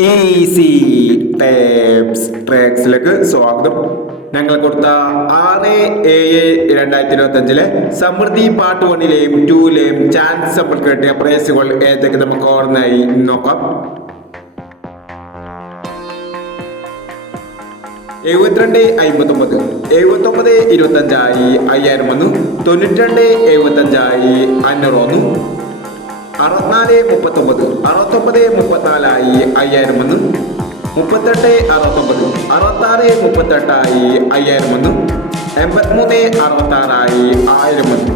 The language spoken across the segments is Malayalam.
ഈസി ടേപ്സ് ട്രാക്സിലേക്ക് സ്വാഗതം. ഞങ്ങൾ കൊടുത്ത ആറ് ഏഴ് രണ്ടായിരത്തി ഇരുപത്തി അഞ്ചിലെ സമൃദ്ധി പാർട്ട് വണ്ണിലെയും ടൂയിലെയും ചാൻസ് നമ്മൾ കിട്ടിയ പ്രൈസുകൾ ഏതൊക്കെ നമുക്ക് ഓർമ്മയായി നോക്കാം. എഴുപത്തിരണ്ട് അമ്പത്തൊമ്പത് എഴുപത്തൊമ്പത് ഇരുപത്തഞ്ചായി അയ്യായിരം വന്നു. തൊണ്ണൂറ്റിരണ്ട് എഴുപത്തഞ്ചായി അഞ്ഞൂറ് വന്നു. അറുപത്തിനാല് മുപ്പത്തൊമ്പത് അറുപത്തൊമ്പത് മുപ്പത്തിനാലായി അയ്യായിരം ഒന്ന് മുപ്പത്തെട്ട് അറുപത്തൊമ്പത് അറുപത്താറ് മുപ്പത്തെട്ടായി അയ്യായിരം ഒന്ന് എൺപത്തിമൂന്ന് അറുപത്താറായി ആയിരം ഒന്ന്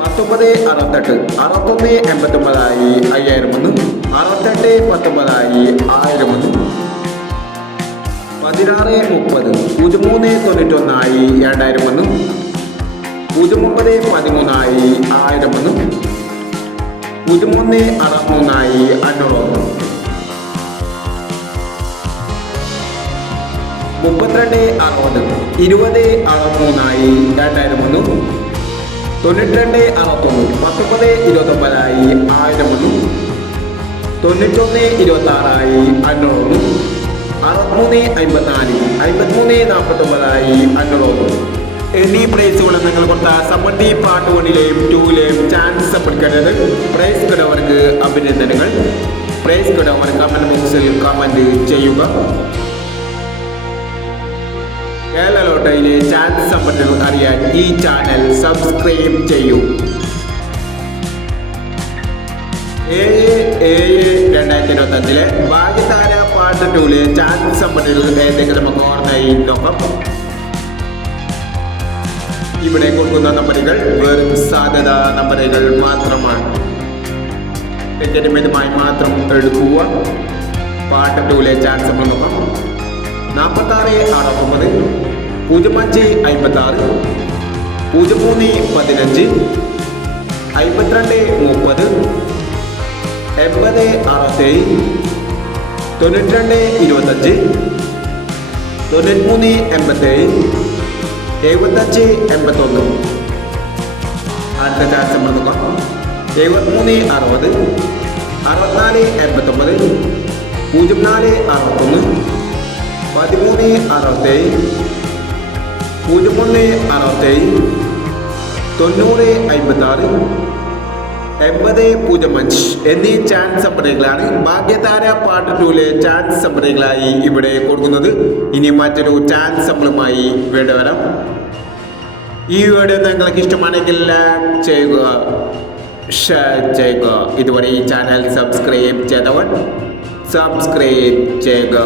പത്തൊമ്പത് അറുപത്തെട്ട് അറുപത്തൊന്ന് എൺപത്തൊമ്പതായി അയ്യായിരം ഒന്ന് അറുപത്തെട്ട് പത്തൊമ്പതായി ആയിരം ഒന്ന് പതിനാറ് മുപ്പത് പൂജ്യം മൂന്ന് തൊണ്ണൂറ്റൊന്നായി രണ്ടായിരം വന്നു. പൂജ്യം ഒമ്പത് പതിമൂന്നായി ആയിരം വന്നു പൂജ്യം ഒന്ന് അറുപത്തിമൂന്നായി അഞ്ഞൂറൊന്നും. മുപ്പത്തിരണ്ട് അറുപത് ഇരുപത് അറുപത്തിമൂന്നായി രണ്ടായിരം ഒന്നും തൊണ്ണൂറ്റിരണ്ട് അറുപത്തൊന്ന് പത്തൊമ്പത് ഇരുപത്തൊമ്പതായി ആയിരം ഒന്നും തൊണ്ണൂറ്റൊന്ന് ഇരുപത്തി ആറായി അഞ്ഞൂറ് വന്നു അറുപത്തിമൂന്ന് അമ്പത്തിനാല് അമ്പത്തിമൂന്ന് നാൽപ്പത്തൊമ്പതായി അഞ്ഞൂറൊന്നും. എന്നീ പ്രൈസുകൾ നിങ്ങൾ കൊടുത്ത സമ്മതി പാർട്ട് വണ്ണിലെയും ടൂവിലെയും ചാൻസ് പഠിക്കുന്നത് പ്രൈസ് കിടവർക്ക് അഭിനന്ദനങ്ങൾ. പ്രൈസ് കിടവർ കമന്റ് ബോക്സിൽ കമന്റ് ചെയ്യുക. കേരള ലോട്ടയിലെ ചാൻസ് സപ്പോർട്ട് അറിയാൻ ഈ ചാനൽ സബ്സ്ക്രൈബ് ചെയ്യൂ. ഏഴ് ഏഴ് രണ്ടായിരത്തി ഭാഗ്യതാര പാർട്ട് ടൂലെ ചാൻസ് സമ്പത്തുകൾ ഏതെങ്കിലും നമുക്ക് ഓർമ്മയിൽ നോക്കാം ഇവിടെ കൊടുക്കുന്ന നമ്പറുകൾ വെറും സാധ്യത നമ്പറുകൾ മാത്രമാണ്. ടിക്കറ്റ് മാത്രം എടുക്കുക. പാർട്ട് ടൂലെ ചാൻസ് നോക്കാം നാൽപ്പത്തി ആറ് അറുപത്തൊമ്പത് പൂജ്യം അഞ്ച് അമ്പത്തി ആറ് പൂജ്യം മൂന്ന് പതിനഞ്ച് അമ്പത്തിരണ്ട് മുപ്പത് എൺപത് അറുപത്തേഴ് തൊണ്ണൂറ്റിരണ്ട് ഇരുപത്തഞ്ച് തൊണ്ണൂറ്റി മൂന്ന് എൺപത്തേഴ് എഴുപത്തഞ്ച് എൺപത്തൊന്ന്. അടുത്ത ചാൻസ് നമ്മൾ നോക്കാം എഴുപത്തിമൂന്ന് അറുപത്. അറുപത്തിനാല് എൺപത്തൊമ്പത്. പൂജ്യം നാല് അറുപത്തൊന്ന്. പതിമൂന്ന് അറുപത്തേഴ്. പൂജ്യം ഒന്ന് അറുപത്തേഴ്. തൊണ്ണൂറ് അമ്പത്തി ആറ് എൺപത് പൂജ്യം അഞ്ച് എന്നീ ചാൻസ് സംഭരണങ്ങളാണ് ഭാഗ്യതാര പാർട്ട് ടൂലെ ചാൻസ് സംഭരണങ്ങളായി ഇവിടെ കൊടുക്കുന്നത്. ഇനി മറ്റൊരു ചാൻസ് സമ്പളുമായി വേണ്ടി വരാം. ഈ വീഡിയോ നിങ്ങൾക്ക് ഇഷ്ടമാണെങ്കിൽ ലൈക്ക് ചെയ്യുക ഷെയർ ചെയ്യുക. ഇതുവരെ ഈ ചാനൽ സബ്സ്ക്രൈബ് ചെയ്തവർ സബ്സ്ക്രൈബ് ചെയ്യുക.